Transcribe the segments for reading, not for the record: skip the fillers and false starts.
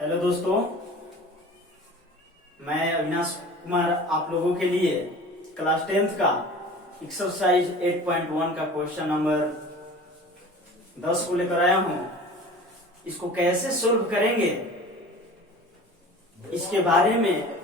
Hello दोस्तों, मैं अविनाश कुमार आप लोगों के लिए क्लास 10th का एक्सरसाइज 8.1 का क्वेश्चन नंबर 10 को लेकर आया हूं। इसको कैसे सोल्व करेंगे इसके बारे में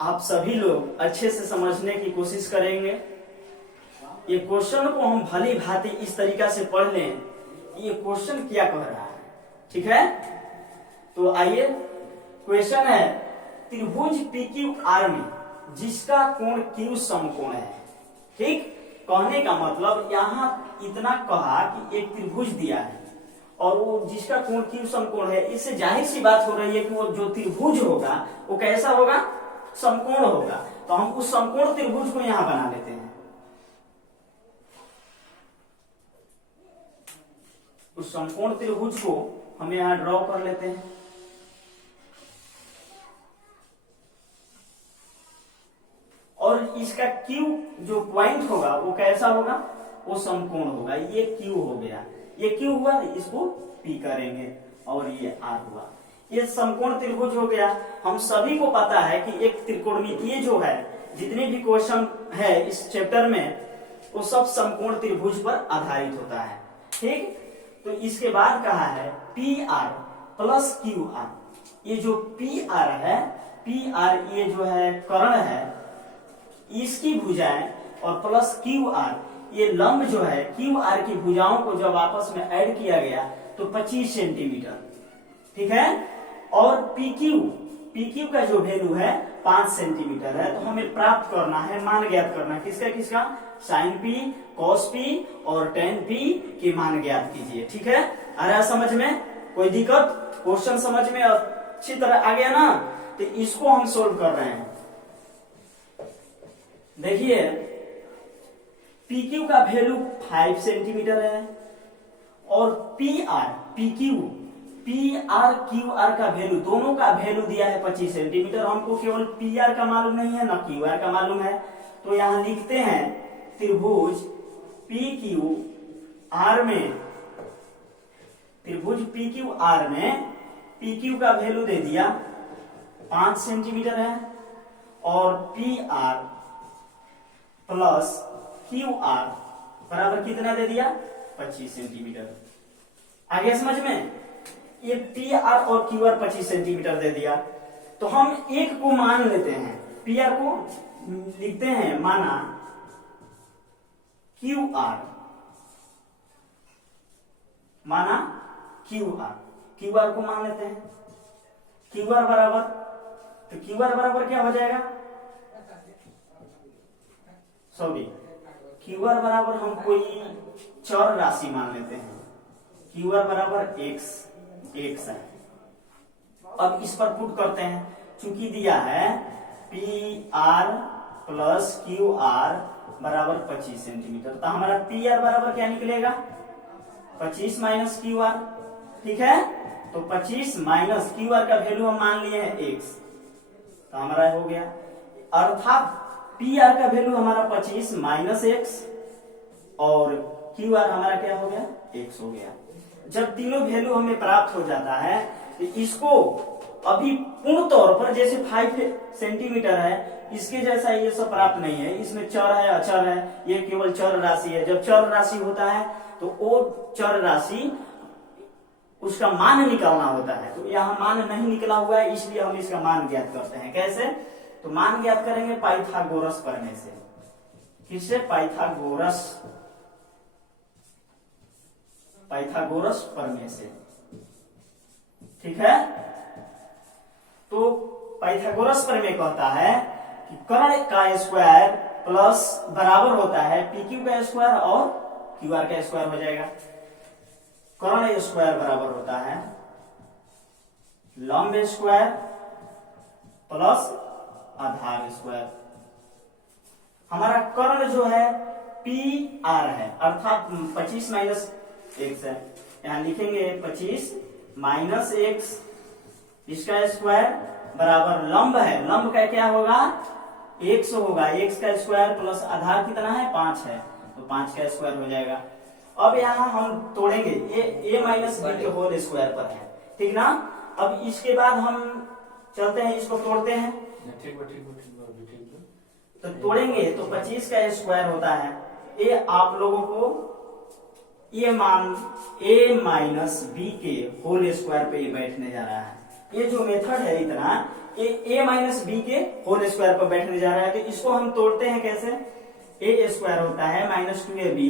आप सभी लोग अच्छे से समझने की कोशिश करेंगे। ये क्वेश्चन को हम भली भांति इस तरीका से पढ़ लें, ये क्वेश्चन क्या कह रहा है। ठीक है, तो आइए, क्वेश्चन है त्रिभुज PQR में जिसका कोण Q समकोण है। ठीक, कहने का मतलब यहाँ इतना कहा कि एक त्रिभुज दिया है और वो जिसका कोण Q समकोण है, इससे जाहिर सी बात हो रही है कि वो जो त्रिभुज होगा वो कैसा होगा, समकोण होगा। तो हम उस समकोण त्रिभुज को यहां बना लेते हैं। उस समकोण त्रिभुज को हम यहां ड्रॉ कर लेते हैं। और इसका Q जो पॉइंट होगा वो कैसा होगा, वो समकोण होगा। ये Q हो गया, ये Q हुआ, इसको P करेंगे और ये R हुआ। ये समकोण त्रिभुज हो गया। हम सभी को पता है कि एक त्रिकोणमितीय जो है, जितने भी क्वेश्चन है इस चैप्टर में, वो सब समकोण त्रिभुज पर आधारित होता है। ठीक, तो इसके बाद कहा है PR प्लस QR। ये जो PR है, PR ये जो है कर्ण है, इसकी भुजाएं, और प्लस QR ये लंब जो है, QR की भुजाओं को जब आपस में ऐड किया गया तो 25 सेंटीमीटर। ठीक है, और PQ का जो वैल्यू है 5 सेंटीमीटर है। तो हमें प्राप्त करना है, मान ज्ञात करना है, किसका किसका, साइन P, कॉस P और टेन P के मान ज्ञात कीजिए। ठीक है, आ रहा है समझ में, कोई दिक्कत, क्वेश्चन समझ में अच्छी तरह आ गया ना। तो इसको हम सोल्व कर रहे हैं। देखिए, PQ का वैल्यू 5 सेंटीमीटर है और PR QR का वैल्यू, दोनों का वैल्यू दिया है 25 सेंटीमीटर। हमको केवल PR का मालूम नहीं है, ना QR का मालूम है। तो यहां लिखते हैं त्रिभुज PQR में, त्रिभुज PQR में PQ का वैल्यू दे दिया 5 सेंटीमीटर है और PR प्लस QR बराबर कितना दे दिया, 25 सेंटीमीटर। आगे समझ में, ये PR और QR 25 सेंटीमीटर दे दिया। तो हम एक को मान लेते हैं, PR को लिखते हैं माना QR, माना QR को मान लेते हैं। QR बराबर, तो QR बराबर क्या हो जाएगा, सॉरी, QR बराबर हम कोई चर राशि मान लेते हैं। QR बराबर x है। अब इस पर पुट करते हैं, चूंकि दिया है PR प्लस QR बराबर 25 सेंटीमीटर, तो हमारा PR बराबर क्या निकलेगा, 25 माइनस QR। ठीक है, तो 25 माइनस QR का वैल्यू हम मान लिए हैं x, तो हमारा हो गया, अर्थात PR का वैल्यू हमारा 25 माइनस x और QR हमारा क्या हो गया, x हो गया। जब तीनों वैल्यू हमें प्राप्त हो जाता है तो इसको अभी पूर्ण तौर पर, जैसे 5 सेंटीमीटर है, इसके जैसा ये सब प्राप्त नहीं है। इसमें चर है, अचर है, ये केवल चर राशि है। जब चर राशि होता है तो वो चर राशि, उसका मान निकालना होता है। तो यहाँ मान नहीं निकला हुआ है, इसलिए हम इसका मान ज्ञात करते हैं। कैसे, तो मान ज्ञात करेंगे पाइथागोरस प्रमेय से। किससे, पाइथागोरस प्रमेय से। ठीक है, तो पाइथागोरस प्रमेय कहता है कि कर्ण का स्क्वायर प्लस बराबर होता है PQ का स्क्वायर और QR का स्क्वायर हो जाएगा। कर्ण स्क्वायर बराबर होता है लंब स्क्वायर प्लस आधार स्क्वायर। हमारा कर्ण जो है PR है, अर्थात 25 माइनस x है। यहां लिखेंगे 25 माइनस x, इसका स्क्वायर बराबर लंब है, लंब का क्या होगा, x होगा, x का स्क्वायर प्लस आधार कितना है, 5 है, तो 5 का स्क्वायर हो जाएगा। अब यहाँ हम तोड़ेंगे, ये a माइनस बी के होल स्क्वायर पर है, ठीक ना। अब इसके बाद हम चलते हैं, इसको तोड़ते हैं। तो तोड़ेंगे तो 25 का स्क्वायर होता है, ये आप लोगों को ये मान a माइनस बी के होल स्क्वायर पे ये बैठने जा रहा है। ये जो मेथड है इतना, ये a माइनस बी के होल स्क्वायर पर बैठने जा रहा है। तो इसको हम तोड़ते हैं कैसे, a स्क्वायर होता है minus 2ab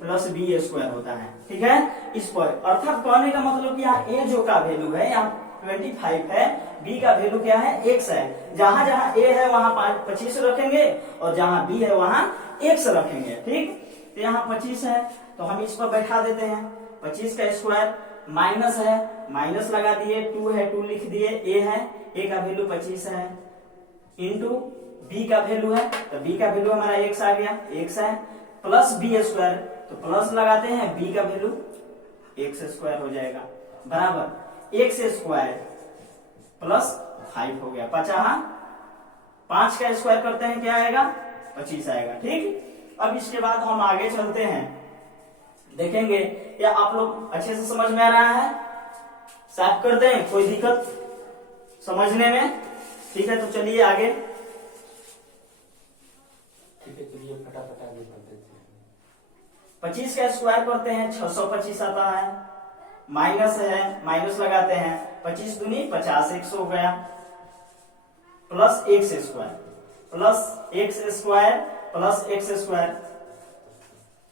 plus B square होता है, ठीक है। इस पर अर्थात कहने का मतलब कि यहाँ a जो का वैल्यू है यहाँ 25 है, b का वैल्यू क्या है, x है। जहां जहां a है वहां 25 रखेंगे और जहां b है वहां x रखेंगे, ठीक। तो यहाँ 25 है तो हम इस पर बैठा देते हैं। 25 का स्क्वायर माइनस है, माइनस लगा दिए, 2 है 2 लिख दिए, a है, a का वैल्यू 25 है, इंटू b का वैल्यू है, तो b का वैल्यू हमारा x आ गया, x है, प्लस b स्क्वायर, तो प्लस लगाते हैं, b का वैल्यू x स्क्वायर हो जाएगा, बराबर x स्क्वायर प्लस 5 हो गया, 50, 5 का स्क्वायर करते हैं क्या आएगा, 25 आएगा, ठीक। अब इसके बाद हम आगे चलते हैं, देखेंगे क्या आप लोग अच्छे से समझ में आ रहा है, साफ कर दें, कोई दिक्कत समझने में, ठीक है। तो चलिए आगे, ठीक है, चलिए फटाफट आगे बढ़ते हैं। 25 का स्क्वायर करते हैं 625 आता है, माइनस है, माइनस लगाते हैं, 25 दूनी 50, x हो गया, plus x square plus x square plus x square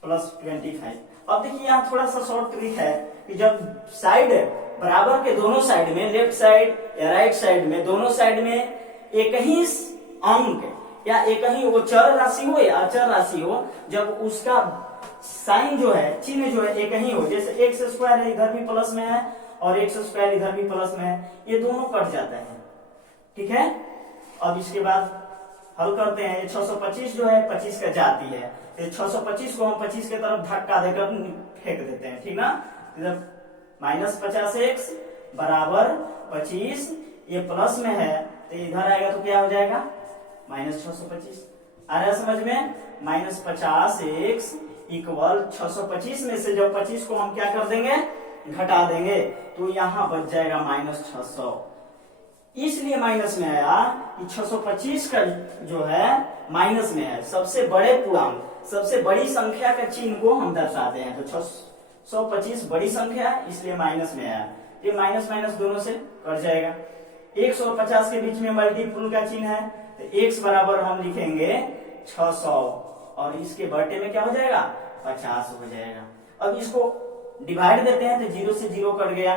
plus 25। अब देखिए यहाँ थोड़ा सा शॉर्ट ट्रिक है कि जब साइड बराबर के दोनों साइड में, लेफ्ट साइड या राइट साइड में, दोनों साइड में एक ही अंक या एक ही वो चर राशि हो या अचर राशि हो, जब उसका साइन जो है, चिन्ह जो है एक ही हो, जैसे x स्क्वायर है इधर भी प्लस में है और x स्क्वायर इधर भी प्लस में है, ये दोनों कट जाते हैं, ठीक है। अब इसके बाद हल करते हैं, ये 625 जो है 25 का जाती है, ये 625 को हम 25 के तरफ धक्का देकर फेंक देते हैं, ठीक ना। इधर माइनस 50x बराबर 25, ये प्लस में है तो इधर आएगा तो क्या हो जाएगा, माइनस 625। आ रहा है समझ में, माइनस 50x इक्वल 625 में से जब 25 को हम क्या कर देंगे, घटा देंगे, तो यहाँ बच जाएगा माइनस 600। इसलिए माइनस में आया कि 625 का जो है माइनस में है, सबसे बड़े पूर्णांक, सबसे बड़ी संख्या का चिन्ह को हम दर्शाते हैं, तो 625 बड़ी संख्या है इसलिए माइनस में आया। ये माइनस माइनस दोनों से कट जाएगा, 100 और 50 के बीच में मल्टीपुल का चिन्ह है, तो x बराबर हम लिखेंगे 600 और इसके बटे में क्या हो जाएगा, 50 हो जाएगा। अब इसको डिवाइड देते हैं तो 0 से 0 कट गया,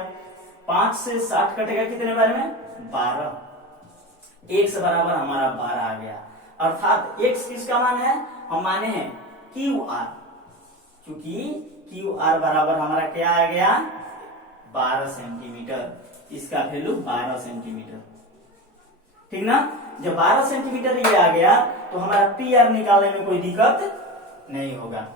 5 से 60 कटेगा कितने बार में, 12, x बराबर हमारा 12 आ गया। अर्थात x किसका मान है, हम माने हैं QR, क्योंकि QR बराबर हमारा क्या आ गया, 12 सेंटीमीटर, इसका वैल्यू 12 सेंटीमीटर, ठीक ना। जब 12 सेंटीमीटर ये आ गया तो हमारा PR निकालने में कोई दिक्कत नहीं होगा।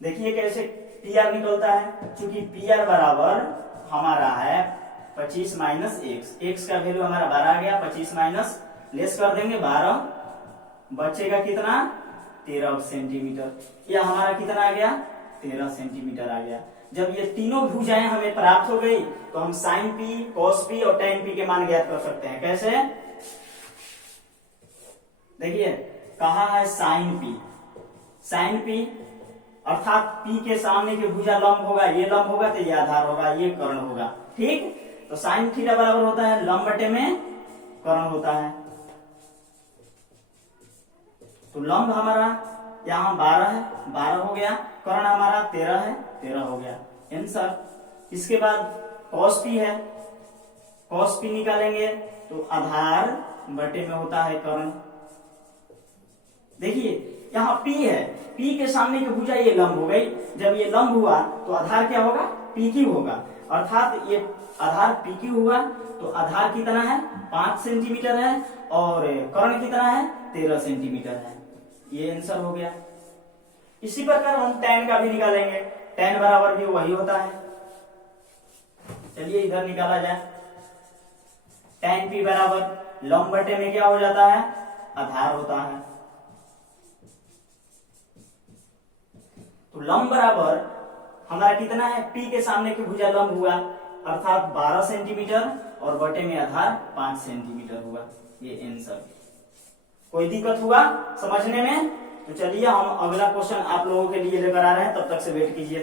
देखिए कैसे PR निकलता है, क्योंकि PR बराबर हमारा है 25 माइनस x का वैल्यू हमारा 12 आ गया, 25 माइनस लेस कर देंगे 12, बचेगा कितना, 13 सेंटीमीटर, यह हमारा कितना आ गया, 13 सेंटीमीटर आ गया। जब ये तीनों भुजाएं हमें प्राप्त हो गई तो हम साइन p, cos p और tan p के मान ज्ञात कर सकते हैं। कैसे, देखिए कहा है साइन p, साइन p अर्थात p के सामने की भुजा लंब होगा, ये लंब होगा तो ये आधार होगा, ये कर्ण होगा, ठीक। तो साइन थीटा बराबर होता है लंब बटे में कर्ण होता है, तो लंब हमारा यहाँ 12 है, 12 हो गया, कर्ण हमारा 13 है, 13 हो गया आंसर। इसके बाद cos p है, cos p निकालेंगे तो आधार बटे में होता है कर्ण। देखिए यहाँ p है, p के सामने की भुजा ये लंब हो गई, जब ये लंब हुआ तो आधार क्या होगा, PQ होगा, अर्थात ये आधार PQ हुआ तो आधार कितना है, 5 सेंटीमीटर है और कर्ण कितना है, 13 सेंटीमीटर है, ये आंसर हो गया। इसी प्रकार हम tan का भी निकालेंगे, tan बराबर भी वही होता है, चलिए इधर निकाला जाए, tan p बराबर लंब बटे में क्या हो जाता है, आधार होता है, तो लंब बराबर हमारा कितना है, P के सामने की भुजा लंब हुआ अर्थात 12 सेंटीमीटर और बटे में आधार 5 सेंटीमीटर हुआ। ये आंसर। कोई दिक्कत हुआ समझने में? तो चलिए हम अगला क्वेश्चन आप लोगों के लिए लेकर आ रहे हैं, तब तक से वेट कीजिए।